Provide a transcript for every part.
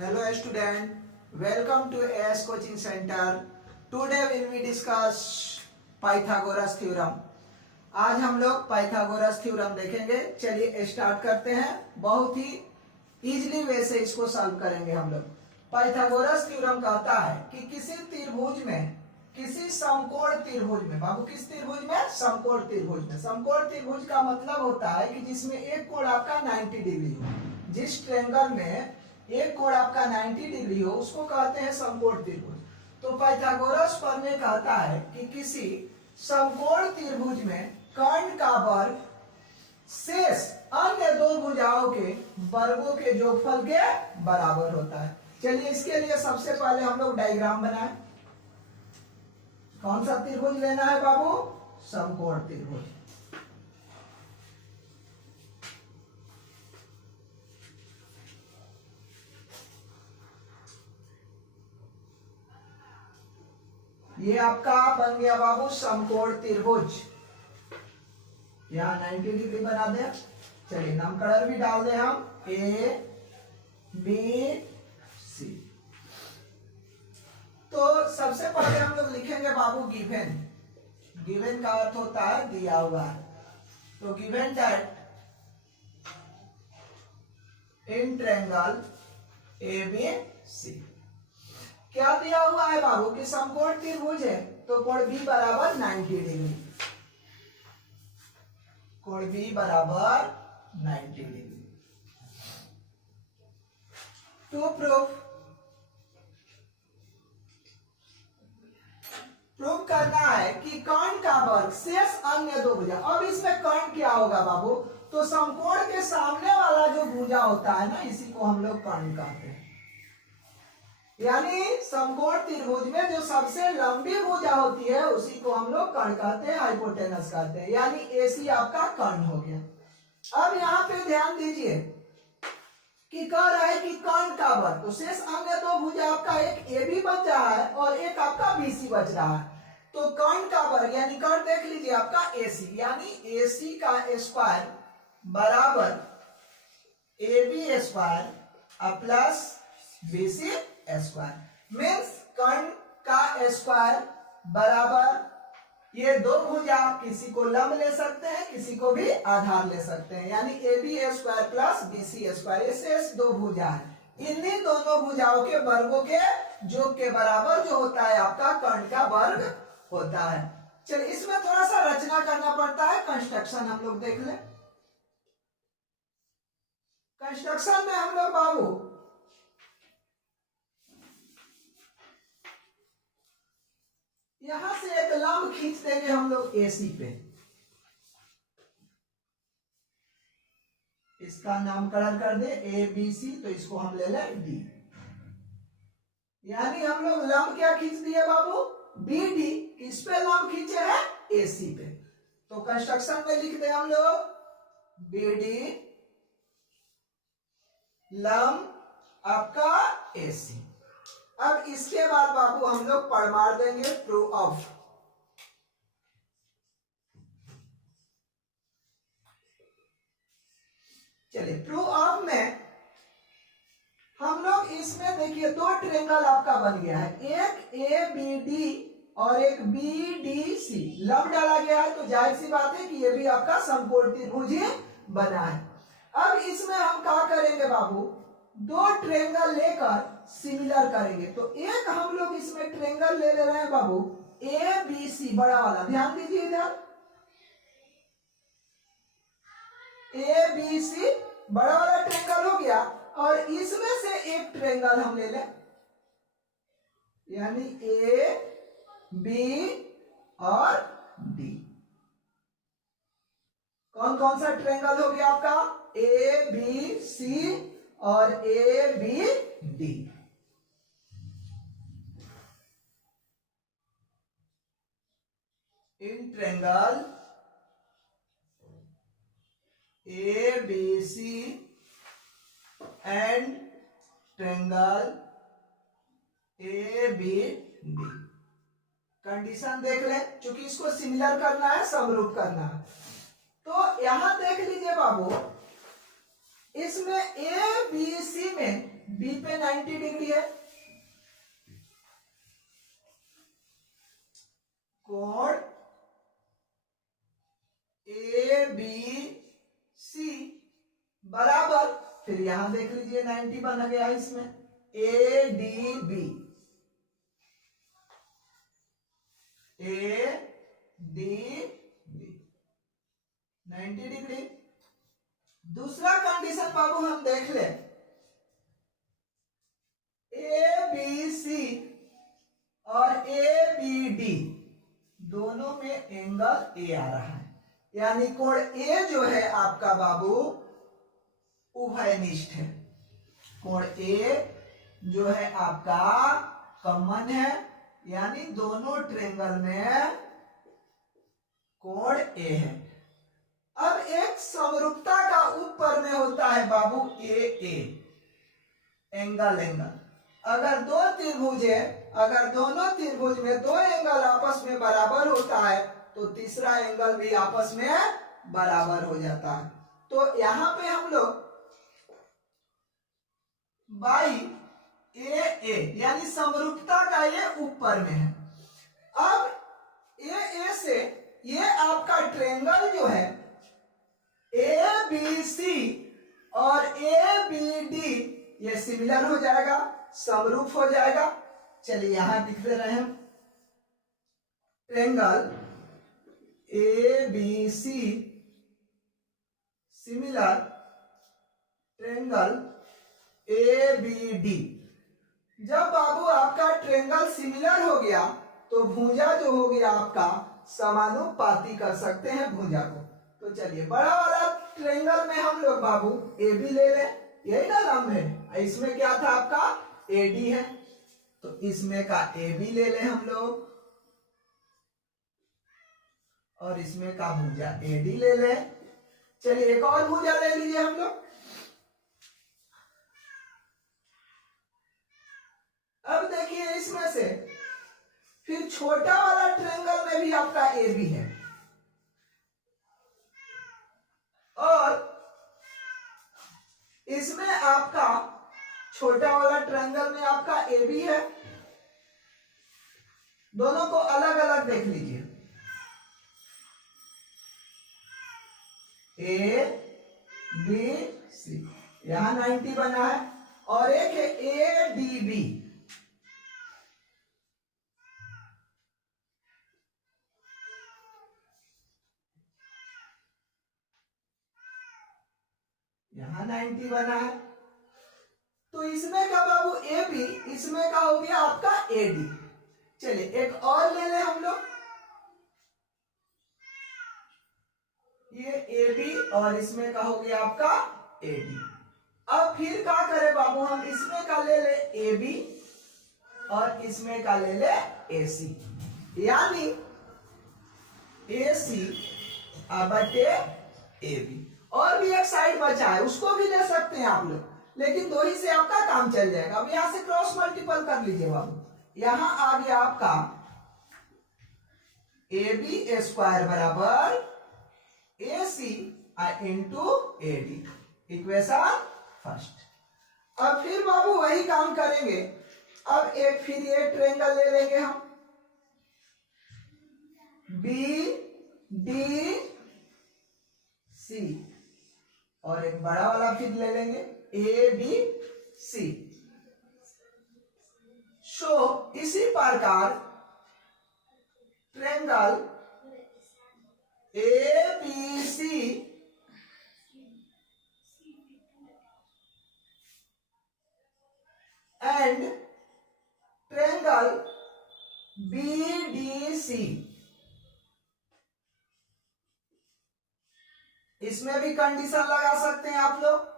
Hello student, welcome to AS Coaching Center. Today will we discuss Pythagoras theorem. आज हम लोग Pythagoras theorem देखेंगे. चलिए स्टार्ट करते हैं. बहुत ही इजीली वे से इसको सॉल्व करेंगे हम लोग. पाइथागोरस थ्योरम कहता है कि किसी त्रिभुज में, किसी समकोण त्रिभुज में, बाबू किस त्रिभुज में? समकोण त्रिभुज में. समकोण त्रिभुज का मतलब होता है कि जिसमें एक कोण आपका 90 डिग्री हो. जिस ट्रायंगल में एक कोण आपका 90 डिग्री हो उसको कहते हैं समकोण त्रिभुज. तो पाइथागोरस प्रमेय कहता है कि किसी समकोण त्रिभुज में कर्ण का वर्ग शेष अन्य दो भुजाओं के वर्गों के योगफल के बराबर होता है. चलिए इसके लिए सबसे पहले हम लोग डायग्राम बनाएं. कौन सा त्रिभुज लेना है बाबू? समकोण त्रिभुज. ये आपका बन गया बाबू समकोण त्रिभुज. यहां 90 डिग्री बना दें. चलिए नामकरण भी डाल दें हम ए बी सी. तो सबसे पहले हम लोग लिखेंगे बाबू गिवन. गिवन का अर्थ होता है दिया हुआ है. तो given that in triangle A B C क्या दिया हुआ है बाबू कि समकोण त्रिभुज है तो कोण बी बराबर 90 डिग्री. कोण बी बराबर 90 डिग्री. टू प्रूफ करना है कि कर्ण का वर्ग शेष अन्य दो भुजा. अब इसमें कर्ण क्या होगा बाबू? तो समकोण के सामने वाला जो भुजा होता है ना, इसी को हम लोग कर्ण कहते हैं. यानी समकोण त्रिभुज में जो सबसे लंबी भुजा होती है उसी को हम लोग कर्ण कहते हैं, हाइपोटेनस कहते हैं. यानी एसी आपका कर्ण हो गया. अब यहाँ पे ध्यान दीजिए कि कह रहा है कि कर्ण का वर्ग, तो शेष अन्य दो भुजा आपका एक ए बी बच रहा है और एक आपका बी सी बच रहा है. तो कर्ण का वर्ग यानी कर्ण देख लीजिए आपका एसी, यानी एसी का स्क्वायर बराबर A B square plus B C square. Means कर्ण का स्क्वायर बराबर ये दो भुजा, किसी को लंब ले सकते हैं किसी को भी आधार ले सकते हैं. यानी A B square plus B C square, ये शेष दो भुजा है. इन्हीं दोनों भुजाओं के वर्गों के योग के बराबर जो होता है आपका कर्ण का वर्ग होता है. चलिए इसमें थोड़ा सा रचना करना पड़ता है. कंस्ट्रक्शन हम लोग देख लें. कंस्ट्रक्शन में हम लोग बाबू यहां से एक लंब खींच देंगे हम लोग एसी पे. इसका नामकरण कर दे ए बी सी, तो इसको हम ले लें डी. यानी हम लोग लंब क्या खींच दिए बाबू? B D. किस पे लंब खींचे हैं? एसी पे. तो कंस्ट्रक्शन में लिख दे हम लोग बी डी लंब आपका एसी. अब इसके बाद बाबू हम लोग परमार देंगे प्रूफ ऑफ. चलिए प्रूफ ऑफ में हम लोग इसमें देखिए दो ट्रायंगल आपका बन गया है. एक ए बी डी और एक बी डी सी. लंब डाला गया है तो जाहिर सी बात है कि ये भी आपका समकोण त्रिभुज ही बना है. अब इसमें हम क्या करेंगे बाबू? दो ट्रायंगल लेकर सिमिलर करेंगे. तो एक हम लोग इसमें ट्रायंगल ले रहे हैं बाबू ए बी सी बड़ा वाला. ध्यान दीजिए इधर ए बी सी बड़ा वाला ट्रायंगल हो गया. और इसमें से एक ट्रायंगल हम ले लें, यानी ए बी और डी. कौन कौन सा ट्रायंगल हो गया आपका? ए बी सी और A B D. In triangle A B C and triangle A B D. Condition देख ले, क्योंकि इसको सिमिलर करना है, समरूप करना है. तो यहां देख लीजिए बाबू, इसमें ए बी सी में बी पे 90 डिग्री है। कोण ए बी सी बराबर, फिर यहां देख लीजिए 90 बन गया इसमें, A D B, A D B 90 degree. दूसरा कंडीशन बाबू हम देख ले, ए बी सी और ए बी डी दोनों में एंगल ए आ रहा है, यानी कोण ए जो है आपका बाबू उभयनिष्ठ है। कोण ए जो है आपका कॉमन है, यानी दोनों ट्रायंगल में कोण ए है। अब एक समरूपता का ऊपर में होता है बाबू ए एंगल। अगर दो त्रिभुज है, अगर दोनों त्रिभुज में दो एंगल आपस में बराबर होता है तो तीसरा एंगल भी आपस में बराबर हो जाता है। तो यहां पे हम लोग बाई ए यानी समरूपता का ये ऊपर में है। अब ए से ये आपका ट्रायंगल जो है ए बी सी और ए बी डी ये सिमिलर हो जाएगा, समरूप हो जाएगा। चलिए यहां लिख दे रहे हैं, triangle A B C similar triangle A B D. जब बाबू आपका ट्रायंगल सिमिलर हो गया तो भुजा जो हो गया आपका समानुपाती कर सकते हैं भुजा को। तो चलिए बड़ा वाला ट्रायंगल में हम लोग बाबू ए बी ले लें, यही ना लंब है, इसमें क्या था आपका ए डी है, तो इसमें का ए बी ले लें हम लोग और इसमें का भुजा ए डी ले लें। चलिए एक और भुजा ले लीजिए हम लोग। अब देखिए इसमें से फिर छोटा वाला ट्रायंगल में भी आपका ए बी है और इसमें आपका छोटा वाला ट्रायंगल में आपका ए बी है। दोनों को अलग अलग देख लीजिए, ए बी सी, यहां 90 बना है और एक है ए डी बी, यहां 90 बना है। तो इसमें का बाबू ए बी, इसमें का हो गया आपका ए डी। चलिए एक और ले लें हम लोग, ये ए बी और इसमें का हो गया आपका ए डी। अब फिर क्या करें बाबू, हम इसमें का ले ले ए बी और इसमें का ले ले ए सी, यानी ए सी बटे ए बी। और भी एक साइड बचा है उसको भी ले सकते हैं आप लोग, लेकिन दो ही से आपका काम चल जाएगा। अब यहां से क्रॉस मल्टीपल कर लीजिए बाबू, यहां आ गया आपका ए बी स्क्वायर बराबर A C into A D, equation first. अब फिर बाबू वही काम करेंगे। अब एक फिर ये ट्रायंगल ले लेंगे हम, बी डी सी, और एक बड़ा वाला फिर ले लेंगे ए बी सी। सो इसी प्रकार triangle A B C and triangle B D C, इसमें भी कंडीशन लगा सकते हैं आप लोग।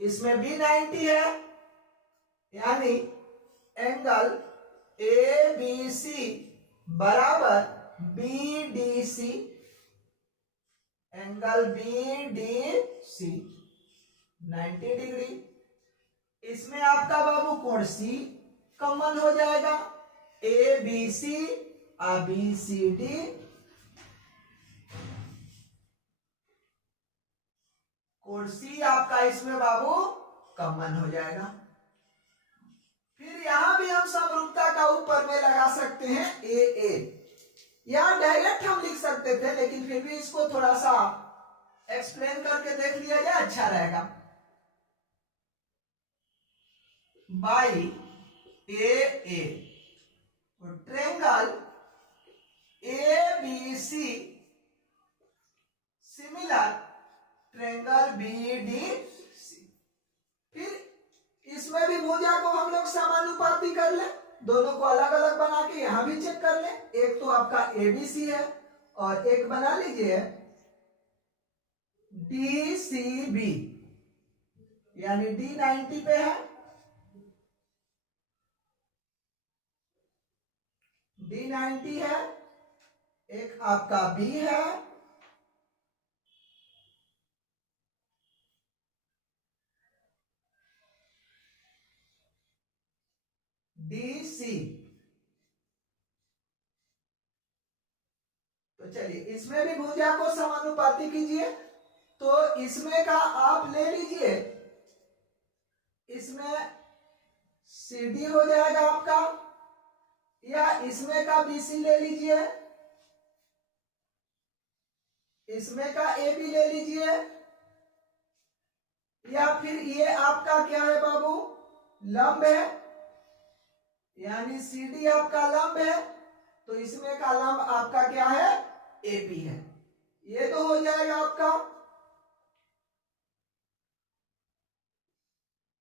इसमें भी 90 है, यानी एंगल ए बी सी बराबर B D C, angle B D C 90 degree. इसमें आपका बाबू कोण सी कॉमन हो जाएगा, ए बी सी और बी सी डी, कोण सी आपका इसमें बाबू कॉमन हो जाएगा। फिर यहां भी हम समरूपता का ऊपर में लगा सकते हैं ए ए, या डायरेक्ट हम लिख सकते थे, लेकिन फिर भी इसको थोड़ा सा एक्सप्लेन करके देख लिया जाए, अच्छा रहेगा। By A A, triangle A B C similar triangle B D C. फिर इसमें भी भुजा को हम लोग समानुपाती कर ले, दोनों को अलग अलग बना के यहां भी चेक कर ले। एक तो आपका एबीसी है और एक बना लीजिए डीसीबी, यानी डी 90 पे है, डी 90 है, एक आपका बी है, DC। तो चलिए इसमें भी भुजा को समानुपाती कीजिए। तो इसमें का आप ले लीजिए, इसमें CD हो जाएगा आपका, या इसमें का BC ले लीजिए, इसमें का AB ले लीजिए, या फिर ये आपका क्या है बाबू, लंब है, यानी CD आपका लंब है, तो इसमें का लंब आपका क्या है, AP है। ये तो हो जाएगा आपका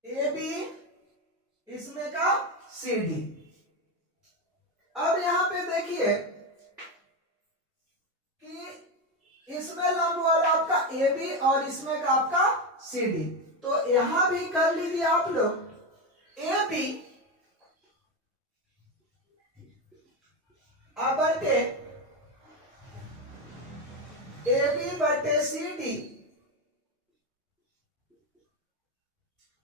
AB, इसमें का CD। अब यहां पे देखिए कि इसमें लंब वाला आपका AB और इसमें का आपका CD, तो यहां भी कर लीजिए आप लोग AB बटे AB बटे CD,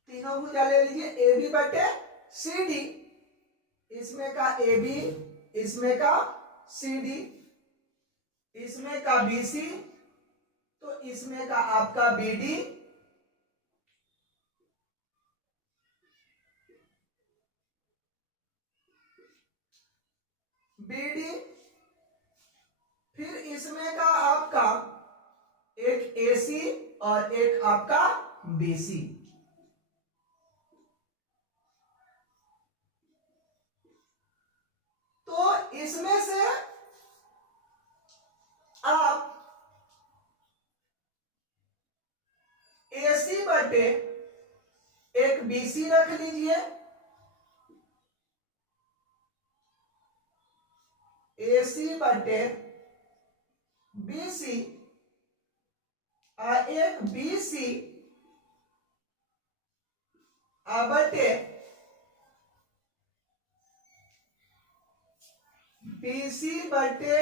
तीनों भुजा ले लीजिए, AB बटे CD, इसमें का AB, इसमें का CD, इसमें का BC, तो इसमें का आपका BD, BD, फिर इसमें का आपका एक AC और एक आपका BC। तो इसमें से आप AC बटे एक BC रख लीजिए, AC बटे BC और एक BC बटे BC बटे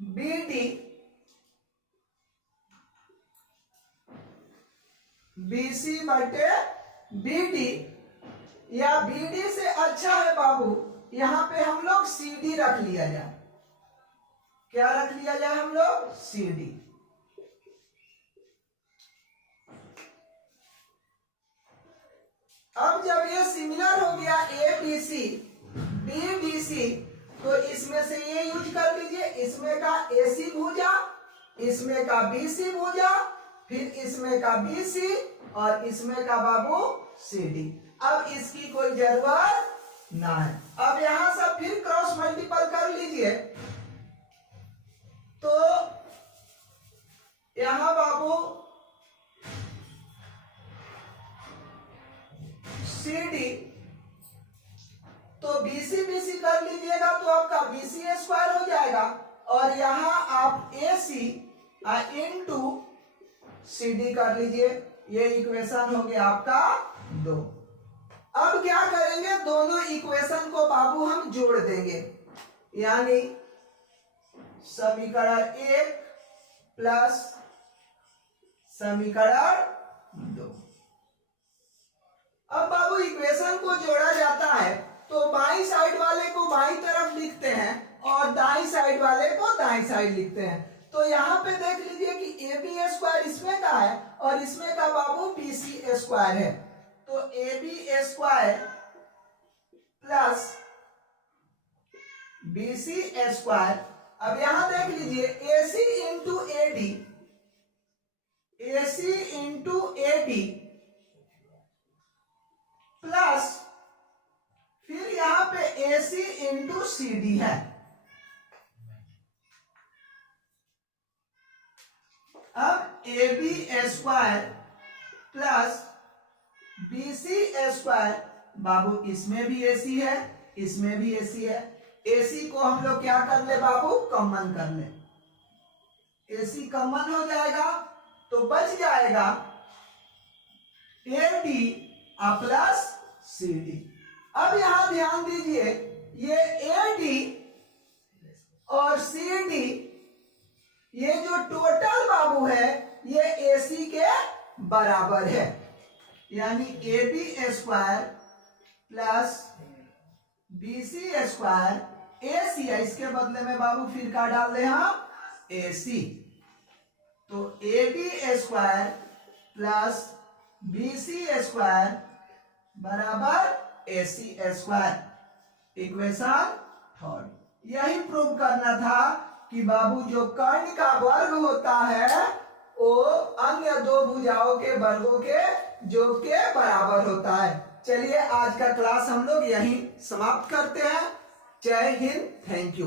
BD, BC बटे BD, या BD से अच्छा है बाबू यहां पे हम लोग CD रख लिया जाए। क्या रख लिया जाए हम लोग, CD। अब जब ये सिमिलर हो गया ABC BDC, तो इसमें से ये यूज कर लीजिए, इसमें का AC भुजा, इसमें का BC भुजा, फिर इसमें का BC और इसमें का बाबू CD। अब इसकी कोई जरूरत ना है। अब यहां से फिर क्रॉस मल्टीपल कर लीजिए, तो यहां बाबू CD, तो BC BC कर लीजिएगा तो आपका BC स्क्वायर हो जाएगा, और यहां आप AC इनटू CD कर लीजिए। ये इक्वेशन हो गया आपका 2। अब क्या करेंगे, दोनों इक्वेशन को बाबू हम जोड़ देंगे, यानी समीकरण 1 प्लस समीकरण 2। अब बाबू इक्वेशन को जोड़ा जाता है तो बाई साइड वाले को बाई तरफ लिखते हैं और दाई साइड वाले को दाई साइड लिखते हैं। तो यहाँ पे देख लीजिए कि AB स्क्वायर इसमें का है और इसमें का बाबू BC स्क्वायर है, तो A B square plus B C square. अब यहां देख लीजिए A C into A D, A C into A D plus फिर यहां पे ए सी इंटू सी डी है। अब A B square plus B C square, बाबू इसमें भी ए सी है, इसमें भी ए सी है, ए सी को हम लोग क्या कर ले बाबू, कॉमन कर ले। ए सी कॉमन हो जाएगा तो बच जाएगा A D plus C D. अब यहां ध्यान दीजिए, ये ए डी और सी डी ये जो टोटल बाबू है ये ए सी के बराबर है, यानी A B square plus B C square A C है, इसके बदले में बाबू फिर क्या डाल दे हम, ए सी। तो A B square plus B C square बराबर A C square. Equation third. यही प्रूव करना था कि बाबू जो कर्ण का वर्ग होता है वो अन्य दो भुजाओं के वर्गों के योग के बराबर होता है। चलिए आज का क्लास हम लोग यहीं समाप्त करते हैं। जय हिंद, थैंक यू।